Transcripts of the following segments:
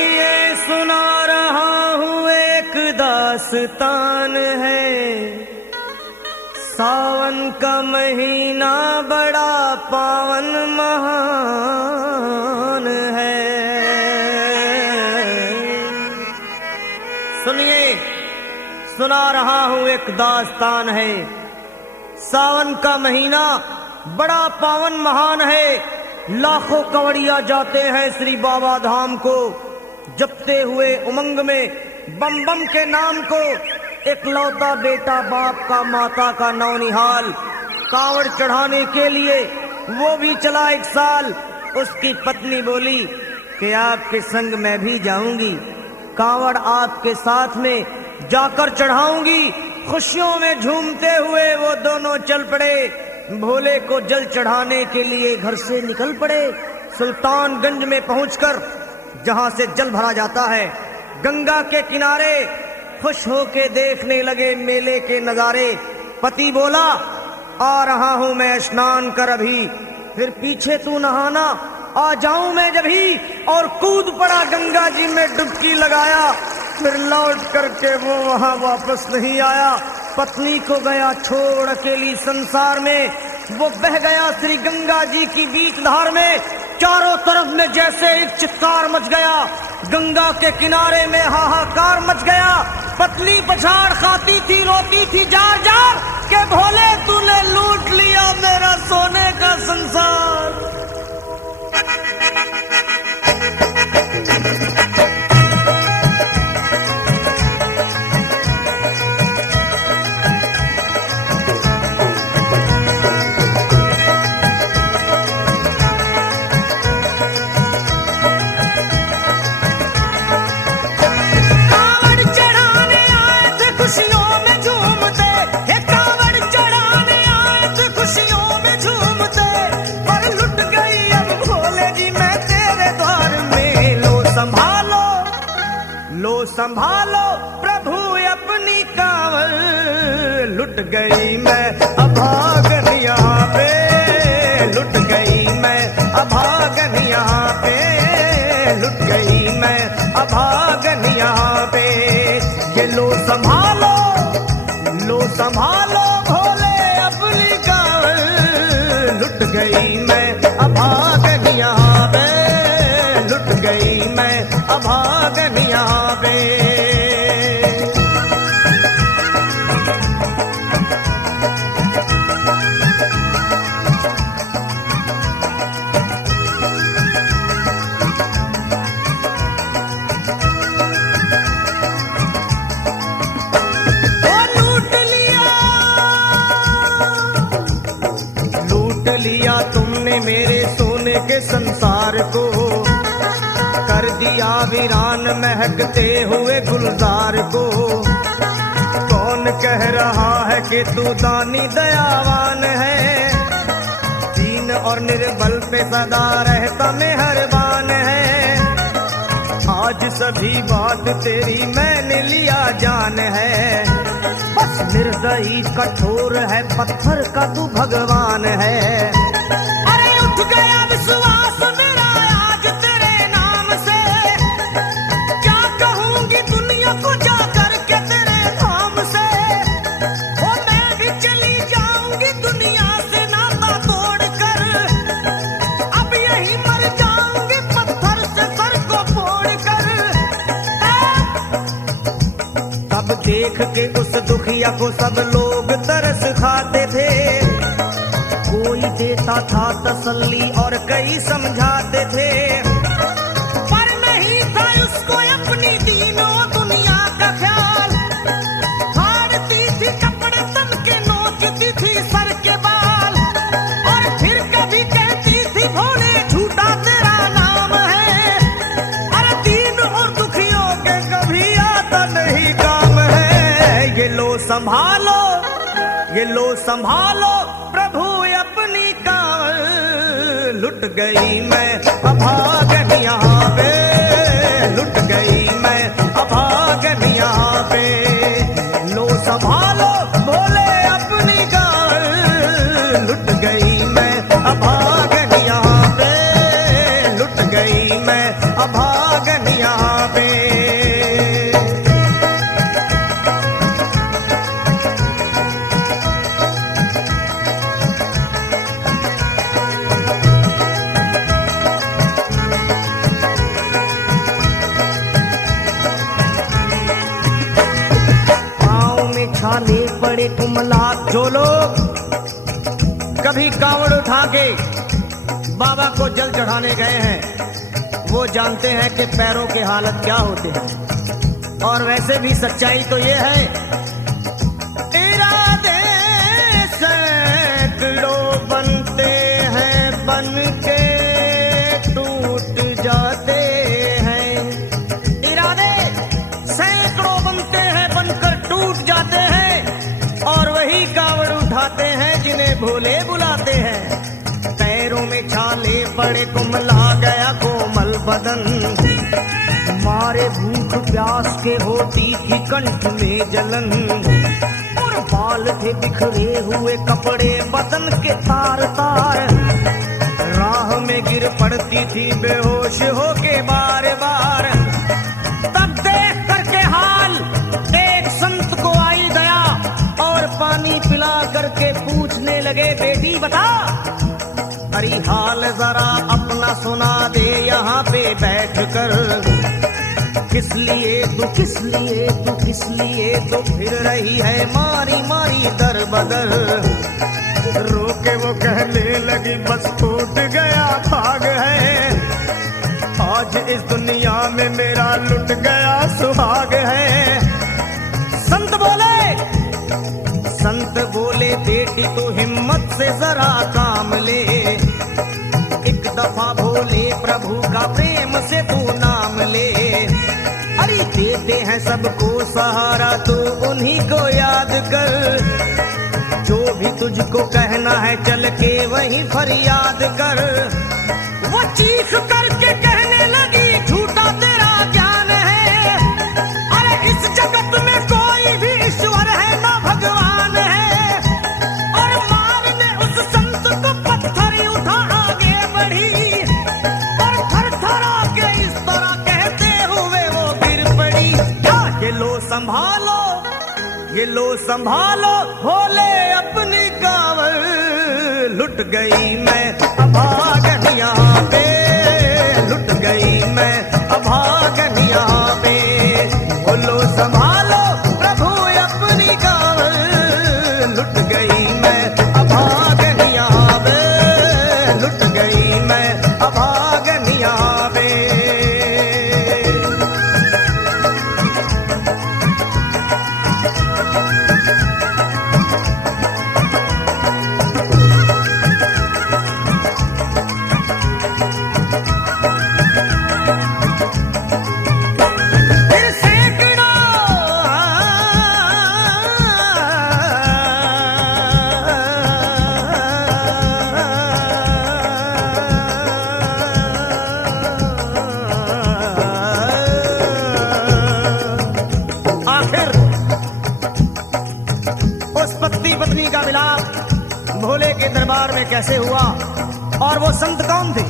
सुनिए सुना रहा हूँ एक दास्तान है। सावन का महीना बड़ा पावन महान है। सुनिए सुना रहा हूँ एक दास्तान है। सावन का महीना बड़ा पावन महान है। लाखों कवड़िया जाते हैं श्री बाबा धाम को, जपते हुए उमंग में बम बम के नाम को। एक लौता बेटा बाप का माता का नौनिहाल, कांवड़ चढ़ाने के लिए वो भी चला एक साल। उसकी पत्नी बोली कि आपके संग मैं भी जाऊंगी, कांवड़ आपके साथ में जाकर चढ़ाऊंगी। खुशियों में झूमते हुए वो दोनों चल पड़े। भोले को जल चढ़ाने के लिए घर से निकल पड़े। सुल्तानगंज में पहुंचकर जहां से जल भरा जाता है, गंगा के किनारे खुश होके देखने लगे मेले के नजारे। पति बोला आ रहा हूं मैं स्नान कर अभी, फिर पीछे तू नहाना आ जाऊं मैं जभी। और कूद पड़ा गंगा जी में डुबकी लगाया, फिर लौट करके वो वहां वापस नहीं आया। पत्नी को गया छोड़ अकेली संसार में, वो बह गया श्री गंगा जी की बीच धार में। चारों तरफ में जैसे एक चित्कार मच गया, गंगा के किनारे में हाहाकार मच गया। पत्नी पछाड़ खाती थी, रोती थी जार जार के भोले तूने लूट लिया मेरा सोने का संसार। संभालो प्रभु अपनी कांवड़, लुट गई मैं अभागन यहाँ पे, लुट गई मैं अभागन यहाँ पे, लुट गई मैं अभागन यहाँ पे। ये लो संभालो भोले अपनी कांवड़, लुट गई मैं अभागन यहाँ पे, लुट गई मैं अभागन यहाँ पे। तुमने मेरे सोने के संसार को कर दिया वीरान, महकते हुए गुलजार को। कौन कह रहा है कि तू दानी दयावान है, दीन और निर्बल पे सदा रहता मेहरबान है। आज सभी बात तेरी मैंने लिया जान है, बस निर्दयी कठोर है पत्थर का तू भगवान है। अरे उठ गया विश्वास मेरा आज तेरे नाम से, क्या कहूंगी दुनिया को जा करके तेरे धाम से। ओ मैं भी चली जाऊंगी दुनिया से नाता तोड़ कर, अब यही मर जाऊंगी पत्थर से सर को फोड़ कर। तब देख के उस दुखिया को सब लोग तरस खाते थे, कोई देता था तसल्ली और कई समझाते थे। पर नहीं था उसको अपनी दीनों दुनिया का ख्याल, फाड़ती थी कपड़े तन के, नोचती थी सर के बाल। और फिर कभी कहती थी भोले झूठा तेरा नाम है, अरे दीन और दुखियों के कभी आता नहीं काम है। ये लो संभालो प्रभु अपनी कांवड़, लुट गई मैं अभागन यहाँ पे, लुट गई मैं अभागन यहाँ पे। लो संभालो भोले अपनी कांवड़, लुट गई मैं अभागन यहाँ पे, लुट गई मैं अभागन यहाँ पड़े कुमला। जो लोग कभी कांवड़ उठा के बाबा को जल चढ़ाने गए हैं वो जानते हैं कि पैरों के हालत क्या होते हैं। और वैसे भी सच्चाई तो ये है, इरादे सैकड़ों बनते हैं बन के टूट जाते हैं। इरादे सैकड़ों बनते हैं बनकर टूट जाते हैं और वही कांवड़ उठाते हैं जिन्हें भोले बुलाते हैं। पैरों में छाले पड़े कुमला गया कोमल बदन, मारे भूख प्यास के होती थी कंठ में जलन। और बाल थे बिखरे हुए कपड़े बदन के तार तार, राह में गिर पड़ती थी बेहोश होके बार बार। तब देख करके हाल एक संत को आई दया और पानी पिला करके पूछने लगे, बेटी बता अरे हाल जरा अपना सुना दे यहाँ पे बैठ कर। किस लिए तू किस लिए तू किस लिए तो फिर रही है मारी मारी दर बदर। रोके वो कहने लगी बस टूट गया भाग है, आज इस दुनिया में मेरा लुट गया सुहाग है। संत बोले बेटी तू हिम्मत से जरा काम ले, एक दफा भोले प्रभु का प्रेम से तू नाम ले। अरे देते हैं सबको सहारा तू उन्हीं को याद कर, जो भी तुझको कहना है चल के वहीं फरियाद कर। वो चीख करके कहने लगी झूठा तेरा ज्ञान है, अरे इस जगत में कोई भी ईश्वर है ना भगवान है। और मारने उस संत को पत्थर उठा आगे बढ़ी और थर थरा के इस तरह कहते हुए वो गिर पड़ी। क्या ये लो संभालो ये लो संभालो भोले अपनी कांवड़, लुट गई मैं अभागन यहाँ पे, लुट गई मैं अभागन यहाँ पे। बोलो संभालो प्रभु अपनी कांवड़, लुट गई मैं अभागन यहाँ पे, लुट गई मैं अभागन यहाँ पे। पत्नी का मिलाप भोले के दरबार में कैसे हुआ और वो संत कौन थे?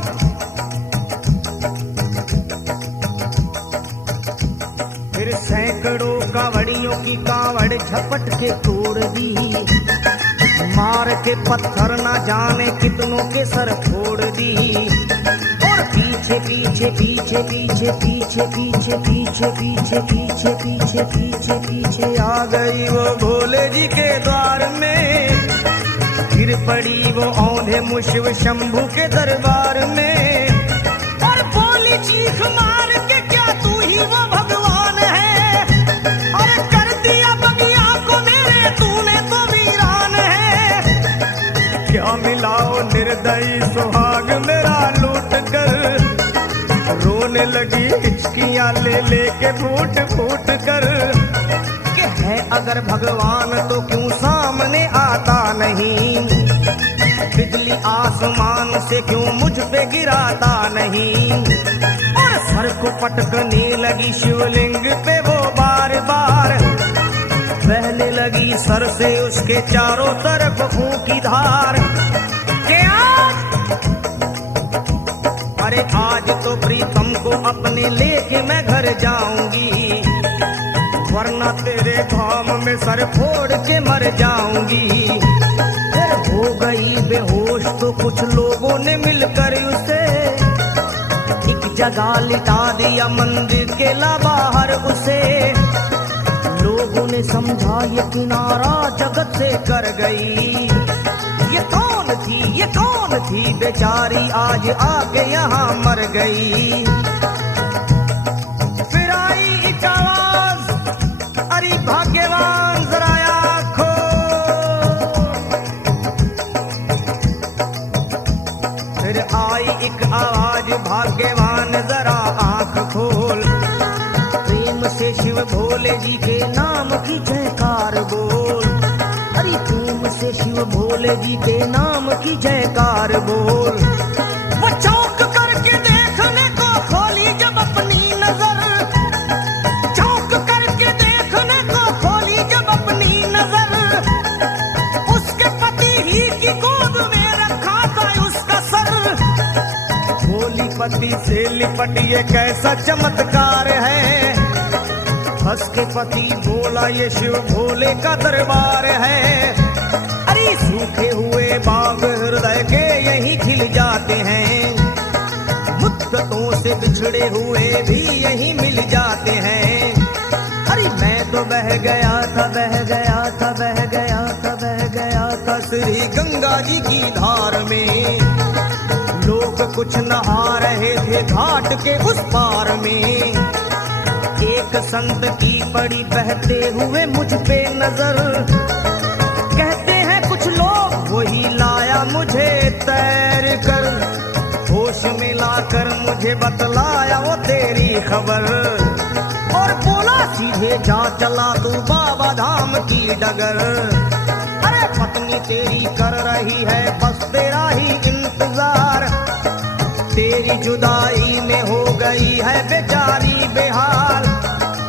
फिर सैकड़ों कांवड़ियों की कांवड़ झपट के तोड़ दी, मार के पत्थर ना जाने कितनों के सर फोड़ दी। और पीछे पीछे पीछे पीछे पीछे पीछे पीछे पीछे पीछे पीछे पीछे पीछे आ गई वो भोले जी के द्वार में। गिर पड़ी वो औंधे मुशिव शंभू के दरबार में और बोली चीख मार के क्या तू ही वो भगवान है, और कर दिया बगिया को मेरे तूने तो वीरान है। क्या मिलाओ निर्दयी सुहाग मेरा लूट कर, रोने लगी हिचकियां ले लेके फूट फूट कर। कि है अगर भगवान तो क्यों सामने आता नहीं, बिजली आसमान से क्यों मुझ पे गिराता नहीं। और सर को पटकने लगी शिवलिंग पे वो बार बार, बहने लगी सर से उसके चारों तरफ खून की धार। के अरे आज तो प्रीतम को अपने लेके मैं घर जाऊंगी, वरना तेरे धाम में सर फोड़ के मर जाऊंगी। फिर हो गई बेहोश तो कुछ लोगों ने मिलकर उसे एक जगह लिटा दिया मंदिर के ला बाहर उसे। लोगों ने समझा का ये किनारा जगत से कर गई। ये कौन थी बेचारी आज आके यहाँ मर गई। फिर आई एक आवाज, अरे भाग्यवान जरा आँखों। फिर आई एक आवाज, भाग्यवान जरा आँख खोल। प्रेम से शिव भोले जी के नाम की जयकार बोल। अरे प्रेम से शिव भोले जी के नाम की जयकार बोल। वो चौंक करके देखने को खोली जब अपनी नजर, चौंक करके देखने को खोली जब अपनी नजर। उसके पति ही की गोद में रखा था उसका सर। भोली पति से लिपट ये कैसा चमत्कार है। हंस के पति बोला ये शिव भोले का दरबार है। अरे सूखे हुए बाग हृदय के यही खिल जाते हैं। मुद्दतों से बिछड़े हुए भी यही मिल जाते हैं। अरे मैं तो बह गया था, बह गया था, बह गया था, बह गया था श्री गंगा जी की धार में। लोग कुछ नहा रहे थे घाट के उस पार में। एक संत की पड़ी बहते हुए मुझ पे नजर। कहते हैं कुछ लोग वही लाया मुझे तैर कर। होश में लाकर मुझे बतलाया वो तेरी खबर। और बोला सीधे जा चला तू बाबा धाम की डगर। अरे पत्नी तेरी कर रही है बस तेरा ही इंतजार। तेरी जुदाई में हो गई है बेचारी बेहाल।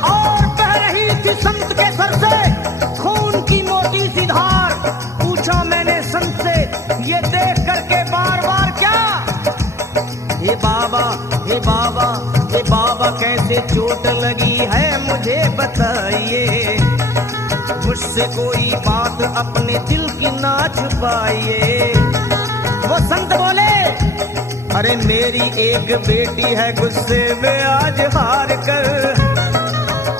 और बह रही थी संत के सर से खून की मोटी सी धार। पूछा मैंने संत से ये देख करके बार बार क्या। हे बाबा, हे बाबा, हे बाबा कैसे चोट लगी है मुझे बताइए। मुझसे कोई बात अपने दिल की ना छुपाइए। वो संत बोले अरे मेरी एक बेटी है गुस्से में आज हार कर।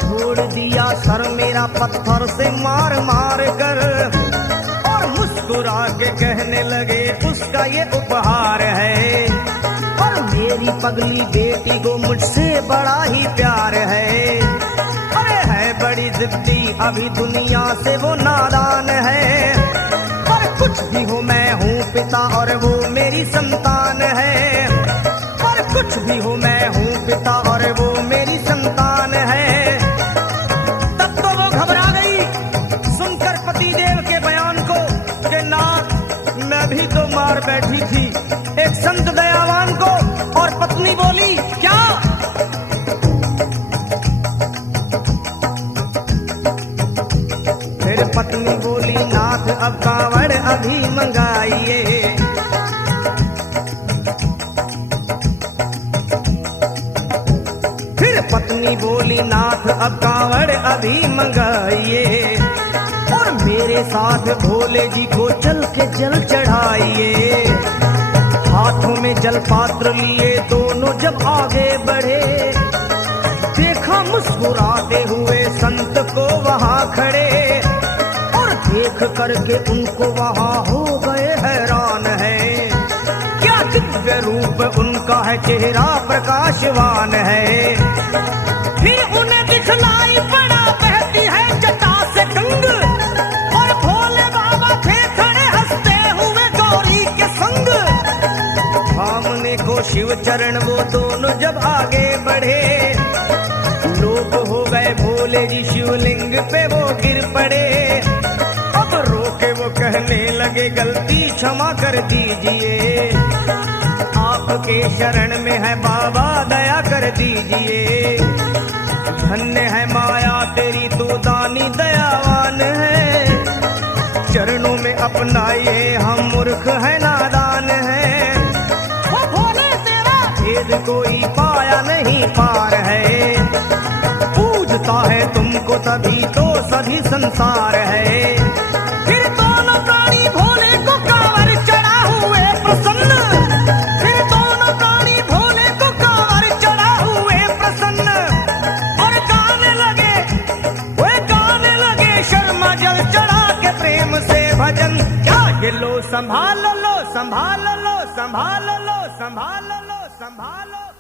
छोड़ दिया सर मेरा पत्थर से मार मार कर। और मुस्कुरा के कहने लगे उसका ये उपहार है। और मेरी पगली बेटी को मुझसे बड़ा ही प्यार है। अरे है बड़ी जिद्दी अभी दुनिया से वो नादान है। पर कुछ भी हो मैं हूँ पिता और वो मेरी संतान है। पर कुछ भी हो मैं हूँ पिता और वो मेरी संतान है। तब तो वो घबरा गई सुनकर पतिदेव के बयान को कि नाथ मैं भी तो मार बैठी थी एक संत दयावान को। और पत्नी बोली क्या। फिर पत्नी बोली नाथ अब कांवड़ अभी मंगाइए। फिर पत्नी बोली नाथ अब कांवड़ अभी मंगाइए। और मेरे साथ भोले जी को चल के जल चढ़ाइए। हाथों में जल पात्र लिए दोनों जब आगे बढ़े। देखा मुस्कुराते हुए संत को वहां खड़े। और देख करके उनको वहां हो गए हैरान है। क्या दिव्य रूप उनका है, चेहरा प्रकाशवान है। फिर उन्हें दिखलाई पड़ा बहती है जटा से गंग। और भोले बाबा थे खड़े हंसते हुए गौरी के संग। सामने को शिव चरण वो दोनों जब आगे बढ़े। लोग हो गए भोले जी शिवलिंग पे वो गिर पड़े। अब रोके वो कहने लगे गलती क्षमा कर दीजिए। आपके शरण में है बाबा दया कर दीजिए। धन्य है माया तेरी तू दानी दयावान है। चरणों में अपनाइए हम मूर्ख है नादान है। वो भोले तेरा भेद कोई पाया नहीं पार है। पूजता है तुमको तभी तो सभी संसार है। फिर दोनों प्राणी भोले को कांवर चढ़ा हुए प्रसन्न। फिर दोनों प्राणी भोले को कांवर चढ़ा हुए प्रसन्न। और गाने लगे शर्मा संभाल लो संभाल लो संभाल लो संभाल लो संभाल लो।